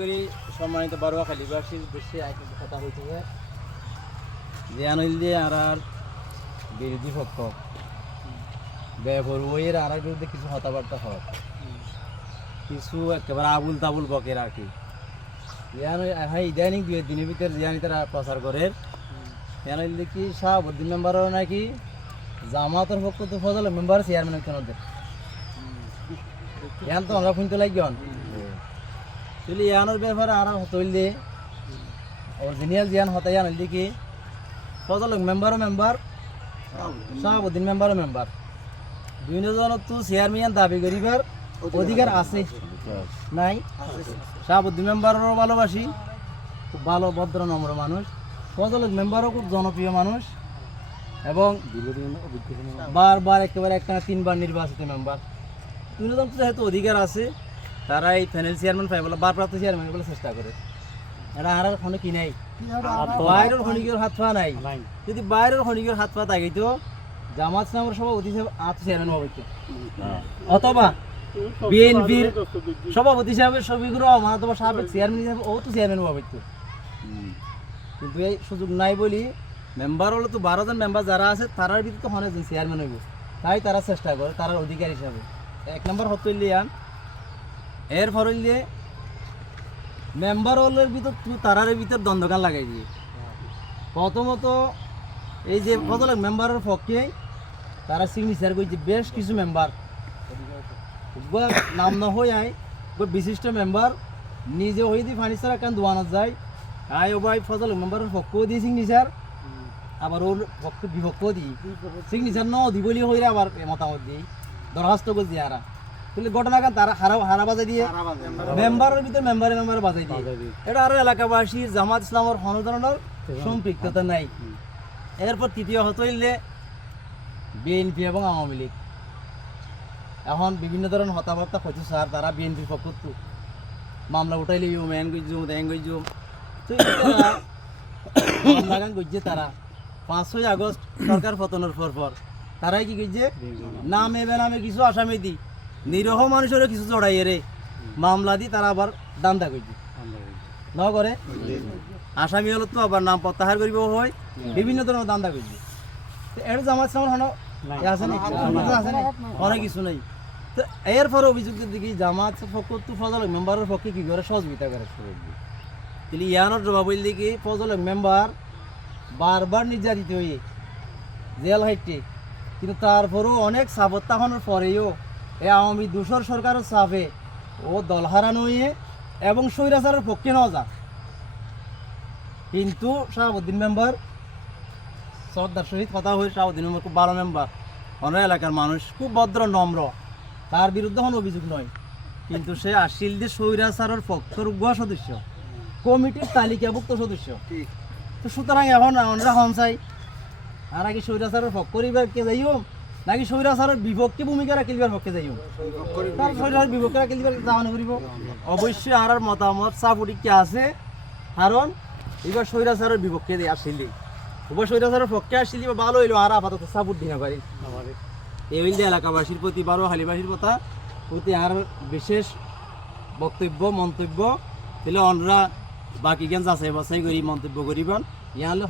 করি সম্মানিত বারোয়া খালিবাসীর বেশি একটি কথা যে আর বিরোধী পক্ষ। আর বিরুদ্ধে কিছু কথাবার্তা হয়। কিছু একেবারে আবুল তাবুল বকের আর কি। হ্যাঁ ইদানিং দুই দিনের ভিতরে জিয়ানি তারা প্রচার করে। জানাইল দেখি শাহাবুদ্দিন মেম্বারও নাকি জামাতের পক্ষ তো ফজল মেম্বার চেয়ারম্যান কেন ওদের তো আমরা শুনতে লাগিয়ন চলি ইয়ানোর ব্যাপারে আর হতইল দে। অরিজিনাল জিয়ান হতাই আনিল দেখি ফজল মেম্বারও মেম্বার শাহাবুদ্দিন মেম্বারও মেম্বার দুইজন তো চেয়ারম্যান দাবি করিবার অধিকার আছে। নাই? শাহাবুদ্দিন মেম্বারও ভালোবাসি, খুব ভালো ভদ্র নম্র মানুষ ফজল মেম্বারও খুব জনপ্রিয় মানুষ এবং বারবার একেবারে একটা তিনবার নির্বাচিত মেম্বার দুজন যেহেতু অধিকার আছে তারা এই প্যানেল চেয়ারম্যান পাই বলে বারপ্রাপ্ত চেয়ারম্যান বলে চেষ্টা করে। এরা আর কোনো কি নাই। বাইরের খনিকের হাত পা নাই। যদি বাইরের খনিকের হাত পা থাকে তো জামাত নামের সভাপতি হিসেবে আত চেয়ারম্যান হবে। অথবা বিএনপির সভাপতি হিসাবে শফিকুর রহমান অথবা সাবেক চেয়ারম্যান হিসাবে ও তো চেয়ারম্যান হবে তো। কিন্তু এই সুযোগ নাই বলি মেম্বার হলো তো বারো জন মেম্বার যারা আছে তারার ভিতরে তো অনেকজন চেয়ারম্যান হইব। তাই তারা চেষ্টা করে তারার অধিকার হিসাবে। এক নম্বর হতলিয়ান এর ফরলিয়ে মেম্বার হলের ভিতর তারার ভিতর দ্বন্দ্বগান লাগাই দিয়ে প্রথমত এই যে ফজল মেম্বারের পক্ষে তারা সিগনেচার করছে, বেশ কিছু মেম্বার নাম না হয়ে আয় বিশিষ্ট মেম্বার নিজে হয়ে দিয়ে ফার্নিচার একখান দোয়ানত যায়। আয় ও ভাই ফজল মেম্বারের পক্ষও দিয়ে সিগনেচার আবার ওর পক্ষ বিপক্ষ দিই। সিগনেচার ন দি বলি হইলে আবার মতামত দিই। দরখাস্ত করে দিয়ে আরা তাহলে ঘটনাকান তারা হারা হারা বাজাই দিয়ে। মেম্বারের ভিতরে মেম্বারে মেম্বারে বাজাই দিয়ে। এটা আরও এলাকাবাসীর জামাত ইসলামের কোনো ধরনের সম্পৃক্ততা নাই। এরপর তৃতীয় হতো হইলে বিএনপি এবং আওয়ামী লীগ। এখন বিভিন্ন ধরনের হতাবার্তা হচ্ছে স্যার তারা বিএনপির পক্ষ তো মামলা উঠাইলে ইউ ম্যান গইজু ত্যাং গইজু তো লাগান গইছে তারা পাঁচই আগস্ট সরকার পতনের পর পর। তারাই কি গইছে নামে বেনামে কিছু আসামি দি। নিরহ মানুষেরও কিছু চড়াই রে মামলা দি তারা আবার দান্দা করছে ন করে আসামি হলো তো আবার নাম প্রত্যাহার করিব হয়। বিভিন্ন ধরনের দান্দা করছে তো এর জামাত সামন হন আছে না আছে না অনেক কিছু নাই। তো এর পরে অভিযোগ দেখি জামাত পক্ষ তো ফজল মেম্বারের পক্ষে কি করে সহযোগিতা করে তাহলে ইয়ানোর জবাব বললি কি ফজল মেম্বার বারবার নির্যাতিত হয়ে জেল হাইটে। কিন্তু তারপরেও অনেক সাবত্যাহনের পরেও এই আওয়ামী দূষর সরকারের চাপে ও দল হারানো হয়ে এবং স্বৈরাচারের পক্ষে নেওয়া যা কিন্তু শাহাবুদ্দিন মেম্বার শ্রদ্ধার সহিত কথা হয়ে শাহাবুদ্দিন মেম্বার খুব ভালো মেম্বার। অন্য এলাকার মানুষ খুব ভদ্র নম্র। তার বিরুদ্ধে কোনো অভিযোগ নয়। কিন্তু সে আসিল যে স্বৈরাচারের পক্ষের উগ্র সদস্য কমিটির তালিকাভুক্ত সদস্য। তো সুতরাং এখন আমরা হন চাই। আর আগে স্বৈরাচারের পক্ষ করিবার কে যাইও নাকি স্বৈরাচারের বিপক্ষে ভূমিকা রাখিবার পক্ষে যাইও তার স্বৈরাচারের বিপক্ষে করিব? অবশ্যই আর মতামত চাপুটি কে আছে? কারণ এবার স্বৈরাচারের বিপক্ষে দিয়ে আসিলি এবার স্বৈরাচারের পক্ষে আসিলি বা ভালো হইল, আর আপাতত সাপোর্ট দিতে পারি এই হইল এলাকাবাসীর প্রতি, বারো হালিবাসীর কথা প্রতি আর বিশেষ বক্তব্য, মন্তব্য, তাহলে অনরা বাকি জ্ঞান যাচাই বাছাই করি, মন্তব্য করিবেন। ইয়াহলে